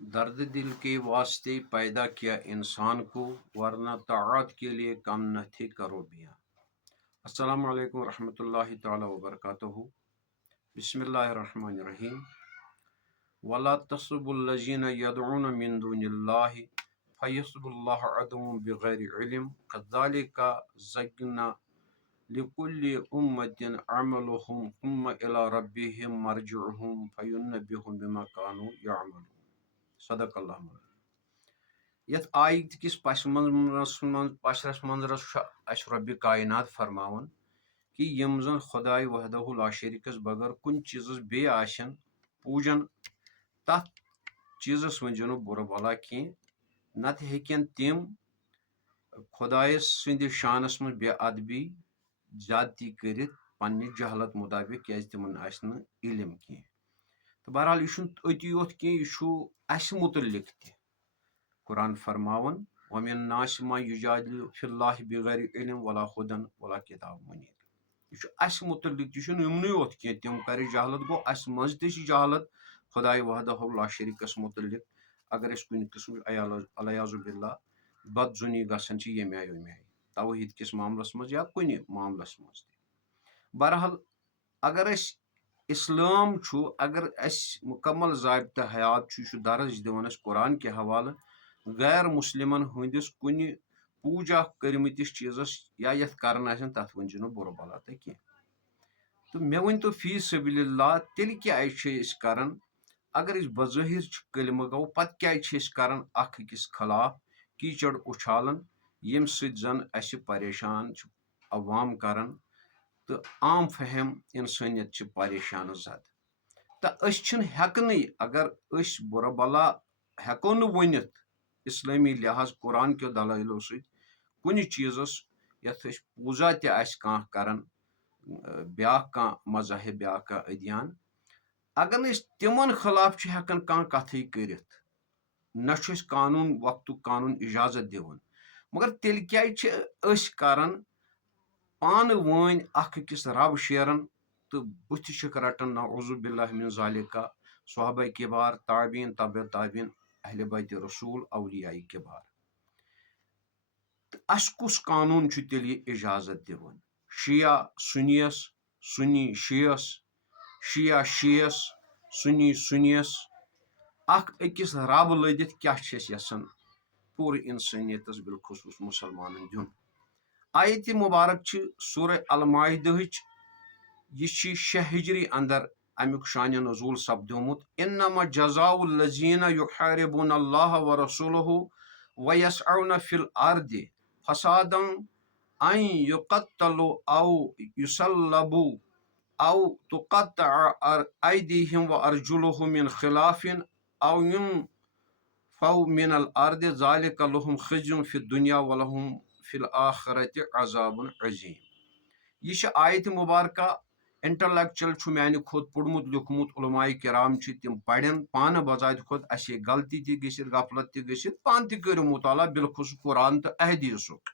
दर्द दिल के वास्ते पैदा किया इंसान को, वरना ताअत के लिए कम न थे करो बिया। अस्सलामु अलैकुम रहमतुल्लाहि ताला व बरकातहू। बिस्मिल्लाहिर्रहमानिर्रहीम। वला तस्बुल्लज़ीना यदऊन मिन दुनिल्लाहि फयस्बुल्लाह अदवम बिगैरि इल्म कज़ालिका ज़य्यना लिकुल्लि उम्मतिन अमलुहुम सुम्मा इला रब्बिहिम मरजिउहुम फयुनब्बिहुम बिमा कानू यअमलून। सदक़ल्लाहु मौलाना। यथ आयत किस पशरस मंजरस रब्बि कायनात फरमावन कि यम जन खुदाय वहदहु ला शरीकस बगैर कुन चीज़स बे आशन पूजन, तथ चीज़स वंजो नो बुरा भला कह, नत हेकन तिम खुदाय सिंद शानस मं बे अदबी ज्यादती करित पन्ने जहलत मुताबिक, क्या तिमन आस न इल्म कह। तो बहरहाल यह अति योत कह, यह अस मुतल्लिक तह। कुरान फरमावन वमिन नास मा युजादिलु फिल्लाहि बिगैरि इल्म वला हुदन वला किताब मुनीर। यह अस मुतल्लिक, यह यमन योत कह तिम कर जहलत, गो अस मज तह जहलत खुदाय वहदहु ला शरीकस मुतल्लिक। अगर अस कुन किस्म अलयाज़ु बिल्लाह बदजुनी गसन यमे आय वमे आय तौहीद किस मामलस मज या कुन मामलस मज। बहरहाल अगर अस इस्लाम छु, अगर अस मुकम्मल ज़ाबिता हयात छु, यह दर्ज दिवन कुरान के हवाले गैर मुस्लिमन हंदिस कुन पूजा करमतिस चीज़स या यथ करन आसन तथ वंजो न बुरा भला तह कह। तो मे वन तो फी सबिलिल्लाह तेल क्या करन अगर अस बज़ाहिर कलम गो, पत क्या करन अख अकिस खिलाफ कीचड़ उछालन यम सद जन अस परेशान अवाम करन, तो आम फहम इंसानियत परेशान जद। तो अस हेकन, अगर अस बुरा भला हेको न वनित इस्लामी लिहाज कुरान के दलाइलों सद कुन चीज़स यथ पूजा तह करन, ब्या मजहब ब्या अदियान, अगर न तिमन खिलाफ हेकन कथ कर न कानून वक्त कानून इजाजत दिवन, मगर तेल क्या करन पान वन अकिस रब शेरन तो बुथ रटन नऊज़ु बिल्लाहि मिन ज़ालिका सहाबा किबार, ताबीन, तब ताबीन, अहले बैत रसूल, औलियाए किबार। अस कुस कानून तेल इजाजत दिवन? शिया सुन्नीयस, सुन्नी शियस, शिया शीयस, सुन्नी सुन्नीयस अकिस रब लदित क्या यसान पूरे इंसानियतस बिलखुसूस मुसलमान दिन। आयत मुबारक सूरह अल माइदह, यह 6 हिजरी अंदर अमुक शान नज़ूल सपदोमुत। इन्नमा जज़ाउल लज़ीना युहारिबून अल्लाह व रसूलहु व यसअउन फिल अर्दि फसादन अन युक़त्तलू औ युसल्लबू औ तुक़त्तअ ऐदीहिम व अर्जुलुहुम मिन खिलाफिन औ युनफ़ौ मिनल अर्दि ज़ालिका लहुम ख़िज़्युन फ़िद दुनिया व लहुम फिल आखिरति अज़ाबुन अज़ीम। यह आयत मुबारक इंटेलेक्चुअल माने खुद पढ़मुत लिखमुत उलमाए किराम तिम पढ़न पान बजात खुद अस गलती ती गसित गफलत ती गसित पान ती करो मुताला बिलखुसूस कुरान तो अहदीसुक।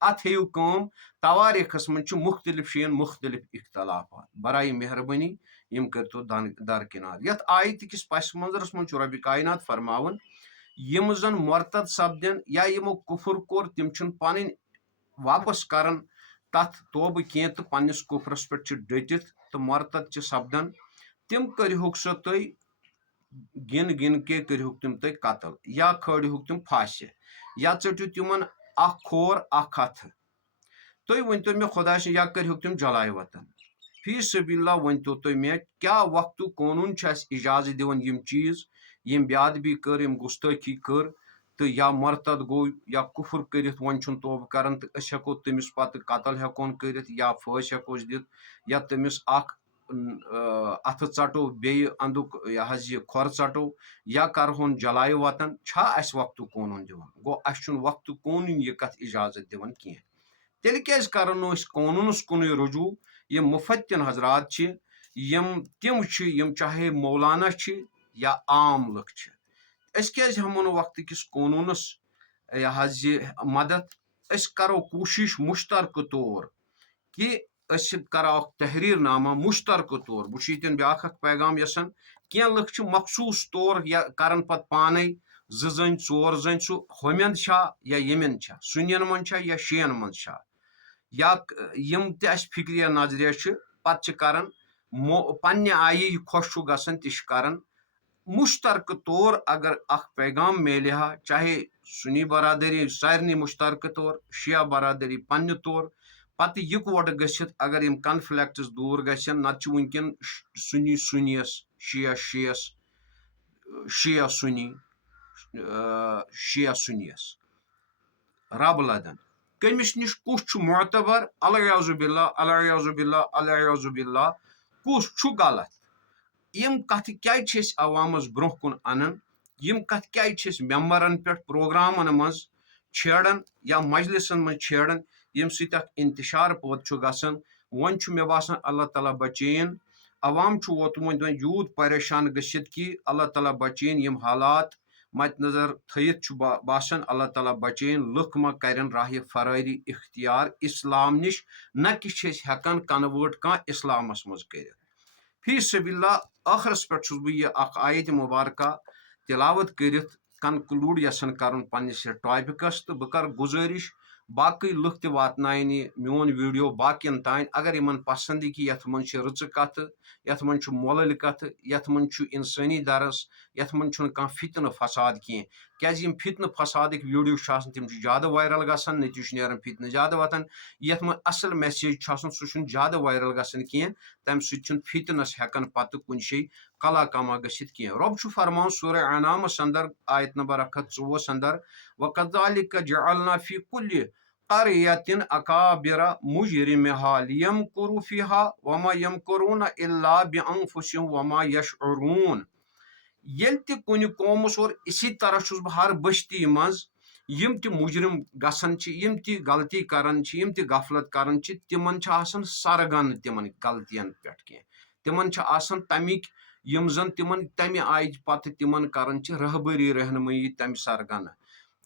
अत हेयु कम तवारीखस मं मुख्तलिफ शेन मुख्तलिफ इख्तलाफात, बराए मेहरबानी यम करतो दरकिनार। यथ आयत किस पस मंजरस मं रब्बि कायनात फरमावन यम जन मुर्तद सपदन या यमो कुफर कोर तिम पन वापस करन तथ तोब कह तो पन्निस कुफरस पे डटित तो मुर्तद सपदन, तिम करहुक सो तुम गिन गिन के करहुक तिम तुम कत्ल या खड़हुक तिम फांसी या चटू तिमन अख खोर अख हथ। तुम वन तो मे खुदा या करहुक तिम जलाए वतन। फी सबिल्लाह वन तो तुम मे क्या वक्त कानून इजाजत दिवन यम चीज यम बेअदबी कर, यम गुस्ताखी कर तो या मुर्तद गो या कुफर कर वन तोब कर तो हेको तमिस पत कत्ल हेकोन कर या फांस हेकोस दित या तमिस अथ चटो बे अंदुक यह खोर चटो या करहोन जलाए वतन। अस वक्त कानून दिवन? गो अस वक्त कानून यह कथ इजाजत दिवन कह। तेल क्या करो कानूनस कुन रुजू। यम मुफत्तिन हजरात यम तिम यम चाहे मौलाना या आम लुक क्या हमन वक्त किस कानूनस यह मदद। अस करो कोशिश मुश्तरक तौर कि अस करो तहरीर नामा मुश्तरक तौर। बह ब्या पैगाम यसान क्या लुक मखसूस तौर या करन पत पाने जन चोर जन सह होमेंद या यमिन सुनियन मन या शियन मन या यम फिक्रिया नजरिया पत करन पन्ने आयी खुश गसन तन मुश्तरक तौर अगर अख पैगाम मिले हा चाहे सुनी बरादरी सारे मुश्तरक तौर शिया बरादरी पन्ने तौर पत इकवट गसित अगर यम कन्फ्लिक्ट्स दूर गसन नत वुनकन सुनी सुनियस शिया शियस शिया सुनी शिया सुनियस रब लदन कमिस निश कुछ मोतबर अलयाजुबिल्ला अलयाजुबिल्ला अलयाजुबिल्ला कुछ गलत यम कथ क्या अवामस ब्रोह कुन अनन यम कथ क्या मेंबरन पे प्रोग्रामन मज छेड़न या मजलिसन मज छेड़न यम सत इंतशार पौद गसन वन मे बासान अल्लाह ताला बचेन अवाम वोतमुत यूत परेशान गसित कि अल्लाह ताला बचेन यम हालात मत नजर थयित बासान अल्लाह ताला बचेन लुक मा करन राह फरारी इख्तियार इस्लाम निश न कि हेकान कन्वर्ट कह इस्लामस मज कर फी सबिल्ला आखरस पे बह आयत मुबारक तिलावत कर कनक्लूड यसन कर पन्निस टॉपिकस तो बह कर गुजारिश बाकी लुक त वातनायन मोन वीडियो बाकियन तान अगर इन पसंद कि यथ मन रच कथ यथ मन मोल कथ यथ मन इंसानी दरस यथ मन कह फितन फसाद कह क्या फितन फसाद वीडियो तम ज्यादा वायरल गसान नतीज नीरान फितन ज्यादा वतन यथ मन असल मैसेज सह ज्यादा वायरल गसान कह तम फितनस हेकन पत कुन शे कला कमा गसित कह रब फरमान सूरह अनामस अंदर आयत नंबर 124 अंदर वकज़ालिक जअलना फी कुल्लि क़रयतिन अकाबिरा मुजरिमहा लियमकुरु फीहा वमा यमकुरुन इल्ला बिअनफुसिहिम वमा यशउरून येल ते कुन कौमस और इसी तरह छुस बह हर बस्ती मज यम ते मुजरिम गसन यम ते गलती करन यम ते गफलत करन तिमन आसन सरगन तिमन गलतियन पे कह तिमन आसन तमिक यम जन तिमन तमि आय पत तिमन करन रहबरी रहनमई तमि सरगन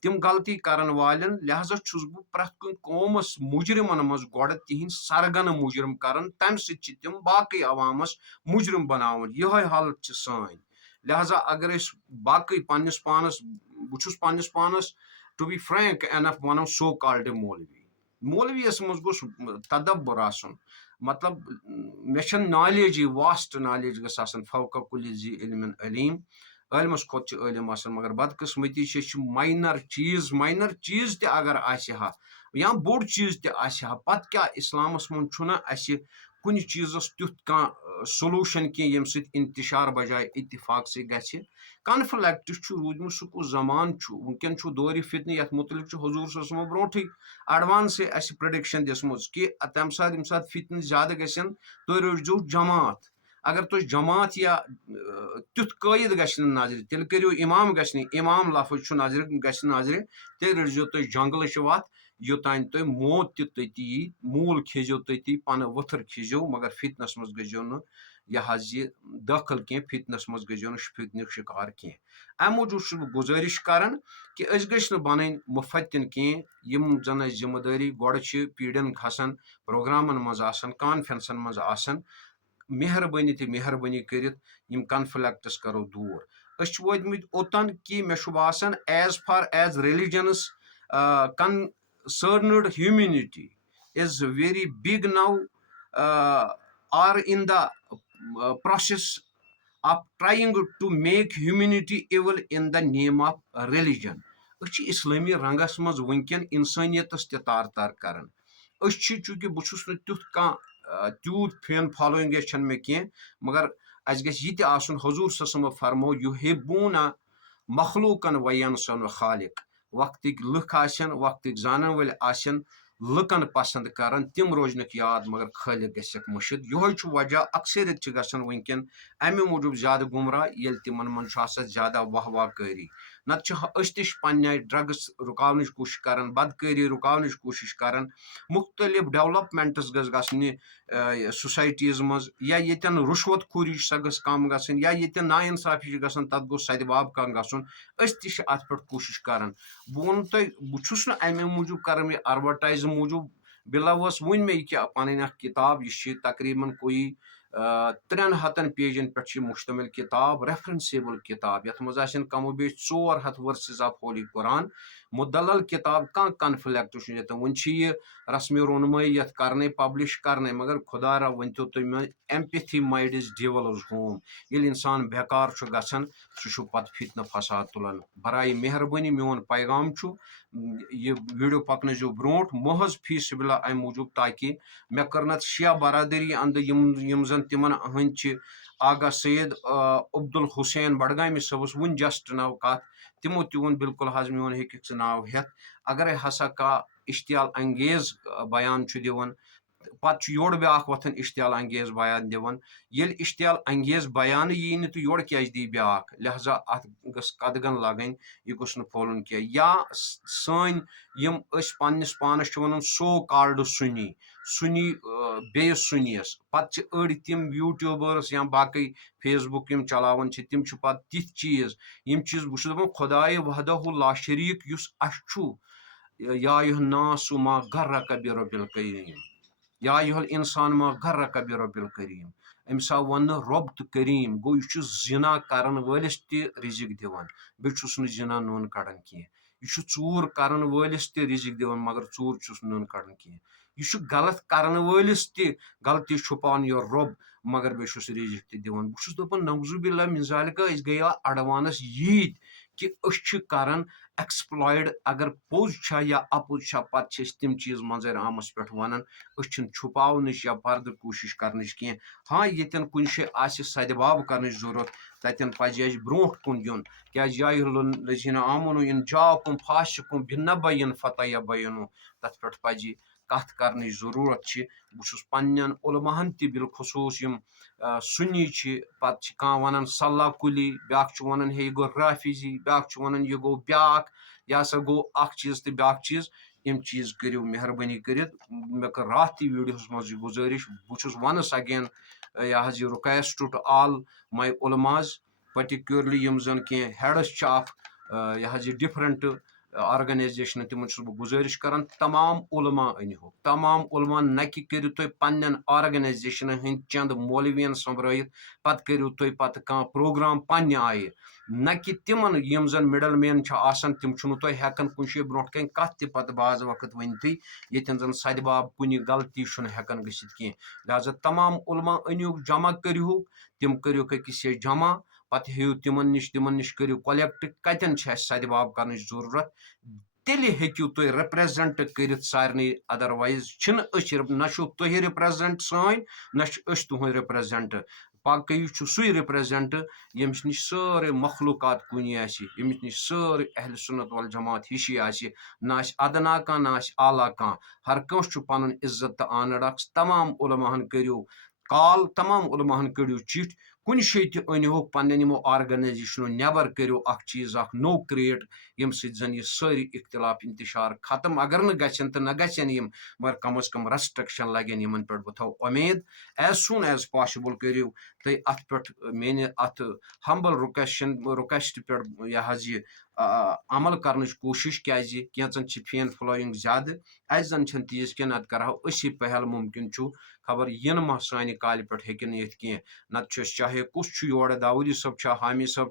तिम गलती करन वालन लिहाजा छुस बह प्रथ कुन कौमस मुजरिमन मज गोड़ तिहिंद सरगन मुजरिम करन तम सत तिम बाकी अवामस मुजरिम बनावन यह हालत सान लिहाजा अगर बाकी पन्निस पानस बुछुस पन्निस पानस टू बी फ्रैंक एनफ वनो सो कॉल्ड मौलवी मौलवीस मज गोस तदब्बर आसन मतलब मे नॉलेज वास्ट नॉलेज गस आसन फौक कुल्लि ज़ी इल्मिन अलीम इलमस खोत इलम आसन मगर बदकिस्मती माइनर चीज ते अगर आहा या बोड़ चीज ते आहा पत क्या इस्लामस मन छुना अस कुन चीजस तुथ कह सोलूशन कह यम सत इंतशार बजाय इत्तिफाक से गछि कन्फ्लिक्ट रूदमुत सह कुछ जमान वनकन दौर फितन यथ मुतलिक हुजूर सल्लल्लाहु अलैहि वसल्लम ब्रोठे एडवांस से अस प्रेडिक्शन दिसमुज कि तम सात फितन ज्यादा गसन तुम रोजो जमात अगर तुम जमात या तुथ कयद गशन नजर तेल करो इमाम गशन इमाम लफज नजर गशन नजर तेल रटो तुम जंगल वत योतान तुम मौत तती मूल खेजो तती पन वथर खेजो मगर फितनस मज गजो न यह दाखिल कह फितनस मज गजो न फितन शिकार कह अम मूजूब गुजारिश करान कि गि बन मुफतिन कह यम जन जिम्मेदारी गोड़ पीड़न खसान प्रोग्रामन मज कॉन्फ्रेंसन मज मेहरबानी तो मेहरबानी कर कन्फ्लिक्ट्स करो दूर वोतमुत ओतन कि मे बासान as far as religions concerned humanity is very big now are in the process of trying to make humanity evil in the name of religion इस्लामी रंगस मज वनकन इंसानियतस तार तार करान चूंकि बहुस तुथ कह तूत फैन फॉलोइंग मे कह मगर अस गि आसन हुजूर सल्लल्लाहु अलैहि वसल्लम फरमो युहिब्बूना मखलूकन वयनसन खालिक वक्त लुक वक्त जानन वल लुकन पसंद करान तिम रोजनक याद मगर खालिक गसक मुशिद यह वजह अक्सरियत गसन वनकन अमे मूजूब ज्यादा गुमराह ये तिमन मन ज्यादा वाह वाह करी नत पन्ने ड्रग्स रुकावन कोशिश करान बदकारी रुकावन कोशिश करान मुख्तलिफ डेवलपमेंट्स गसन सोसाइटीज मज या येतन रुश्वत खोरी सह गस कम गसन या येतन नाइंसाफी गसन तत गो सदबाब कम गसन अत पे कोशिश करान बह वन तुम बहुस अमे मूजूब कर एडवर्टाइज मूजूब बिलवस वन मे कि पन किताब यह तकरीबन कोई 300 पेजन पे मुश्तमिल किताब, रेफरेंसेबल किताब, यथ मज कमो बेश 400 वर्सेस ऑफ होली कुरान, मुदलल किताब, कह कन्फ्लिक्ट वन रस्म रोनमई यथ करने पब्लिश करने, मगर खुदा रा वन तो empathy might is dwells home. ये इंसान बेकार गसन सह पत फितन फसाद तुलान। बराए मेहरबानी मोन पैगाम ये वीडियो पकन ब्रोट महज फी सिबिला अम मूजूब, ताकि मे कर शिया बरादरी अंद यम जन तिमन हंद आगा सैयद अब्दुल हुसैन बडगामी सबस वन जस्ट नाव कत, तिमो तोन बिल्कुल हज मोन हेक नाव हेत। अगर हसा कह इश्तियाल अंगेज बयान दिवन, पत् योड़ ब्या वथन इश्तियाल अंगेज बयान दिवन, ये इश्तियाल अंगेज बयान यी नी तो योड़ क्या दी ब्या, लिहाजा अत गस कदगन लगन, यह गुस फोलन कह। या सन यम पन्निस पानस वन सो कॉल्ड सुनी, सुनी बेस सुनियस, पत् अड़ तिम यूट्यूबर्स या बाकी फेसबुक यम चलावन तिम पत् तिथ चीज यम चीज बस दपान खुदाए वहदहु ला शरीक युस अश या नास मा गर्रक बिरब्बिल करीम, या इंसान मा गर्रक बिरब्बिल करीम। अम सा वन रब तो करीम गो, यह जिना करन वलिस त रिजिक दिवन, बेस जिना नून कड़न कह। यह चूर करन वलिस त रिजिक दिवन, मगर चूर नून कड़न कह। यह गलत करन वलिस त गलती छुपान यह रब, मगर बेस रिजिक त दिवन। बस दपान नौजुबिल्ला मिजाल का गई एडवांस यीत कि कर एक्सप्लॉयड, अगर पोज या अपोज पत् तम चीज मंजर आमस पे वन, छुपावन या पर्द कोशिश कर कह। हाँ ये कुन सदबाब कर जरूरत, तन पजे ब्रोट कुन युन, क्या लजीना आमनु इन जाकुम फासिकुम बिनबय्यिन फतयबय्यनु, तथ पे पजे कथ कर जरूरत। बस पन्न उलमाहन त बिलखसूस यम सुन्नी पत् कह वन सल्ला कुली, ब्या वन हे गो राफिजी, ब्या वन यह गो ब्या, यह हसा गो अख चीज तो ब्या चीज। यम चीज करो मेहरबानी कर, मे कर रात वीडियो मज गुजारिश, बहुत वनस अगेन यह रिक्वेस्ट टू ऑल माय उलमाज, पर्टिकुलरली यम जन कह हेड्स ऑफ यह डिफरेंट ऑर्गेनाइजेशन, तिमन बह गुजारिश कर तमाम उलमा अनहो, तमाम उलमा न कि करो तुम पन्न ऑर्गेनाइजेशन हंद चंद मौलवियन संभ्रत, पत करो तुम पत कह प्रोग्राम पन्ने आय, न कि तिमन यम जन मिडल मैन तिम तुम हेकन कुन शे ब्रोट कन कत पत बाज वक्त वनत, यन जन सदबाब कुन गलती हेकन गसित कह। लिहाजा तमाम उलमा अनहुक जमा करो, तिम करो अकिस जमा, पत हेयु तिमन निश करो कलेक्ट, कतन सदबाब कर जरूरत, तेल हेकु तुम रिप्रेजेंट कर सारे। अदरवाइज न तुह रिप्रेजेंट सन, न तुह रिप्रेजेंट, पाकई सुई रिप्रेजेंट यमिस निश सारे मखलूकात कुन यमिस निश सारे अहल सुन्नत वल जमात हिशी ना अदना कह ना आला कह, हर कंस पन इज्जत तो आनर। तमाम उलमाहन करो कॉल, तमाम उलमाहन कड़ो चिठ, कुन शे अनहोक पन्न ऑर्गेनाइजेशनो नबर करो अख चीज अख नो क्रिएट, यम सन यह सारी इख्तिलाफ इंतशार खत्म। अगर न गन तो न गन यम, मगर कम अज कम रेस्ट्रिक्शन लगन यमन पे। बह थो उम्मीद एज सून एज पॉसिबल करो तुम अत पे मेन अत हम्बल रिक्वेस्ट पे यह अमल कर कोशिश, क्या फैन फ्लोइंग ज्यादा अस जन तीज कह, नत करो असी पहल मुमकिन खबर यन मा सान काल पे हेकि ये कह, नत चाहे कुछ योड़ दाऊदी सब हामी सब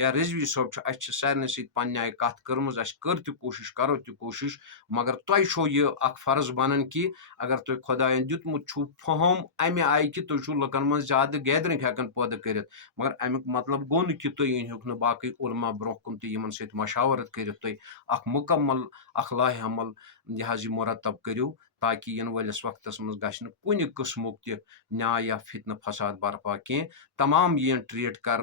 या रिजवी सब, अस सारे सन्न आय कत कर्म, कर कोशिश करो कोशिश, मगर तुह छो यह फर्ज बनन कि अगर तुम खुदायन दुतमुत फहम अमे आय कि तुम लुकन मज ज्यादा गैदरिंग हेकन पैदा कर, मगर अमुक मतलब गो न कि तुम अनहुक न बाकी उलमा ब्रोह कुन तो यमन सत मशावरत कर, तुम मुकम्मल अख लाहे अमल यह मुरतब करो, ताकि इन वलिस वक्त मज गन कुन किस्मुक न्याय या फितन फसाद बर्पा कह। तमाम यी ट्रीट कर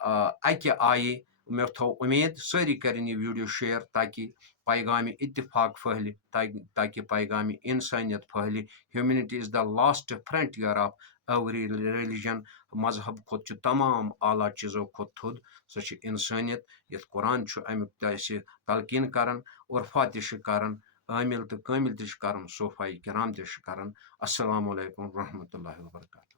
अकि आय। मे थो उम्मीद सारी करें यह वीडियो शेयर, ताकि पैगाम इत्तिफाक फहल, ताकि पैगाम इंसानियत फहल। Humanity is the last frontier of every religion. मजहब खुद तमाम आला चीज़ों खुद थोद सह इंसानियत, यथ कुरान अमुक तलकीन कर और फातिश कर, आमिल तो कामिल कर, सोफाई किराम कर। अस्सलामु अलैकुम रहमतुल्लाहि व बरकातहू।